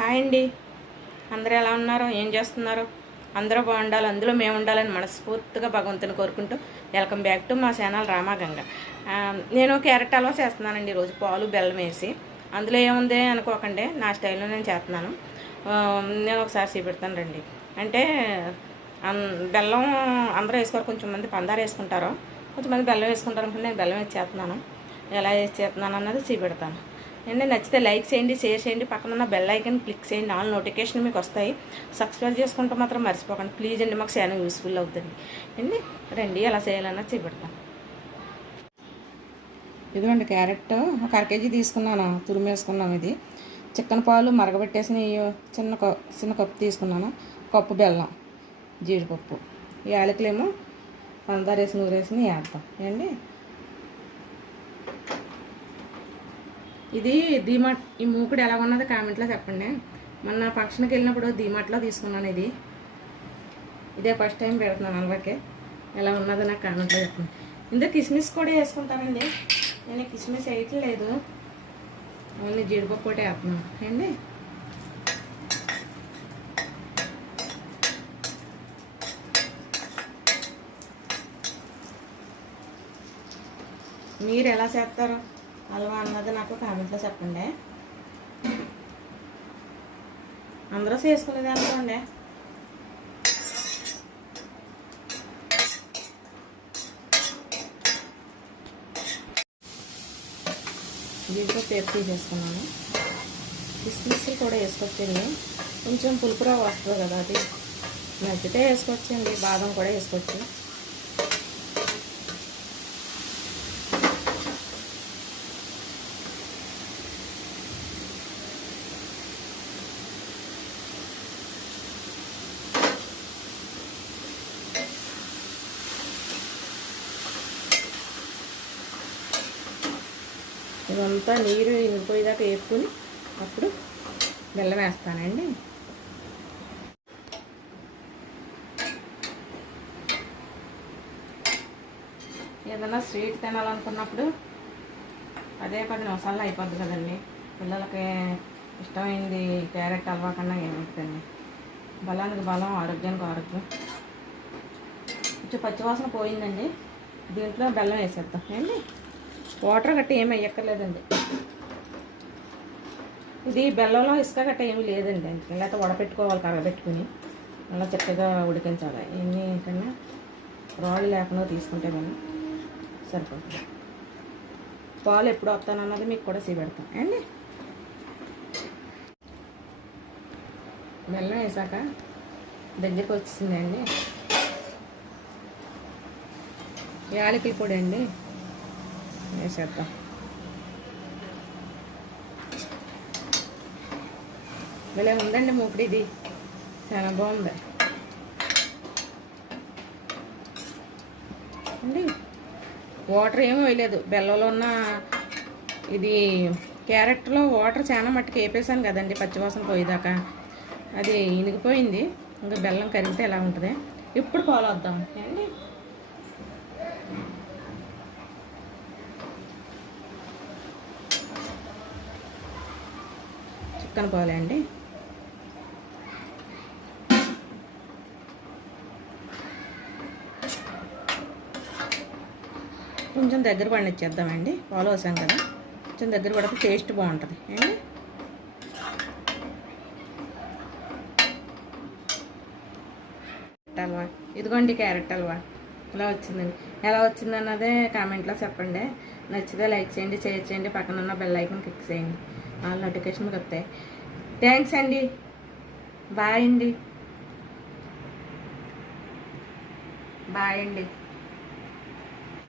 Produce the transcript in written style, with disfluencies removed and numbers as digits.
Hi అండి. అందరూ ఎలా ఉన్నారో, ఏం చేస్తున్నారో? అందరూ బాగుండాలి, అందులో మేము ఉండాలని మనస్ఫూర్తిగా భగవంతుని కోరుకుంటూ వెల్కమ్ బ్యాక్ టు మా ఛానల్ రామాగంగ. నేను క్యారెట్ హల్వా చేస్తున్నానండి ఈరోజు, పాలు బెల్లం వేసి. అందులో ఏముంది అనుకోకండి, నా స్టైల్లో నేను చేస్తున్నాను. నేను ఒకసారి చూపెడతాను రండి. అంటే బెల్లం అందరూ వేసుకోరు, కొంచెం మంది పందారు వేసుకుంటారు, కొంతమంది బెల్లం వేసుకుంటారు అనుకుంటే నేను బెల్లం వేసి చేస్తున్నాను. ఎలా వేసి చేస్తున్నాను అన్నది చూపెడతాను అండి. నచ్చితే లైక్ చేయండి, షేర్ చేయండి, పక్కన ఉన్న బెల్ ఐకాన్ క్లిక్ చేయండి, ఆల్ నోటిఫికేషన్ మీకు వస్తాయి. సబ్స్క్రైబ్ చేసుకుంటే మాత్రం మర్చిపోకండి ప్లీజ్ అండి, మాకు చాలా యూస్ఫుల్ అవుతుంది అండి. రండి ఎలా చేయాలన్నది చూపెడతాను. ఇదిగోండి క్యారెట్ ఒక అర కేజీ తీసుకున్నాను, తురిమేసుకున్నాను. ఇది చికెన్ పాలు మరగబెట్టేసిన చిన్న కప్పు తీసుకున్నాను. కప్పు బెల్లం, జీడిపప్పు, యాలకులేమో పంచదార వేసి నూరేసి వేద్దాం అండి. ఇది డీమార్ట్, ఈ మూకుడు ఎలా ఉన్నదో కామెంట్లో చెప్పండి. మొన్న ఫంక్షన్కి వెళ్ళినప్పుడు డీమార్ట్లో తీసుకున్నాను. ఇదే ఫస్ట్ టైం పెడుతున్నాను హల్వాకే. ఎలా ఉన్నదో నాకు కామెంట్లో చెప్పండి. ఇందులో కిస్మిస్ కూడా వేసుకుంటానండి, నేను కిస్మిస్ వేయట్లేదు, ఓన్లీ జీడిపప్పు ఒకటి వేస్తున్నాను అండి. మీరు ఎలా చేస్తారో హల్వా అన్నది నాకు కామెంట్లో చెప్పండి. అందరూ చేసుకునేది అనుకోండి. దీంట్లో పేపు తీసేసుకున్నాను. కిస్మిస్ కూడా వేసుకోవచ్చండి, కొంచెం పులుపురా వస్తుంది కదా, అది నచ్చితే వేసుకోవచ్చండి. బాదం కూడా వేసుకోవచ్చు. ఇదంతా నీరు ఇంగిపోయేదాకా వేపుకొని అప్పుడు బెల్లం వేస్తానండి. ఏదైనా స్వీట్ తినాలనుకున్నప్పుడు అదే 10 నిమిషాల్లో అయిపోద్ది కదండి. పిల్లలకి ఇష్టమైంది క్యారెట్ హల్వా కన్నా ఏమవుతుందండి. బలానికి బలం, ఆరోగ్యానికి ఆరోగ్యం. కొంచెం పచ్చివాసన పోయిందండి, దీంట్లో బెల్లం వేసేద్దాం అండి. వాటర్ గట్ట ఏమి వేయక్కర్లేదండి. ఇది బెల్లంలో ఇసుక గట్ట ఏమి లేదండి, లేకపోతే వడపెట్టుకోవాలి, కరగబెట్టుకుని అలా చక్కగా ఉడికించాలి. ఇన్ని కన్నా రాళ్ళు లేకుండా తీసుకుంటే మనం సరిపోతుంది. పాలు ఎప్పుడు వస్తానన్నది మీకు కూడా చూపెడతాం అండి. బెల్లం వేసాక దగ్గరికి వచ్చిందండి. యాలకుల పొడి అండి వేసేద్దాం. భలే ఉందండి మూకుడు, ఇది చాలా బాగుంది అండి. వాటర్ ఏమీ వేయలేదు, బెల్లంలో ఉన్న ఇది క్యారెట్లో వాటర్ చాలా మట్టుకు వేపేసాను కదండి, పచ్చివాసన పోయేదాకా అది ఇనిగిపోయింది. ఇంకా బెల్లం కరిగితే ఎలా ఉంటుంది. ఇప్పుడు పాలు వద్దాం అండి. చికెన్ పాలే అండి. కొంచెం దగ్గర పడినిచ్చేద్దామండి, పాలు వేసాం కదా, కొంచెం దగ్గర పడితే టేస్ట్ బాగుంటుంది అండి. హల్వా ఇదిగోండి క్యారెట్ హల్వా ఎలా వచ్చిందండి. ఎలా వచ్చిందన్నదే కామెంట్లో చెప్పండి. నచ్చితే లైక్ చేయండి, షేర్ చేయండి, పక్కన ఉన్న బెల్ ఐకాన్ క్లిక్ చేయండి, ఆల్ నోటిఫికేషన్కి వస్తాయి. థ్యాంక్స్ అండి, బాయ్ అండి, బాయ్ అండి.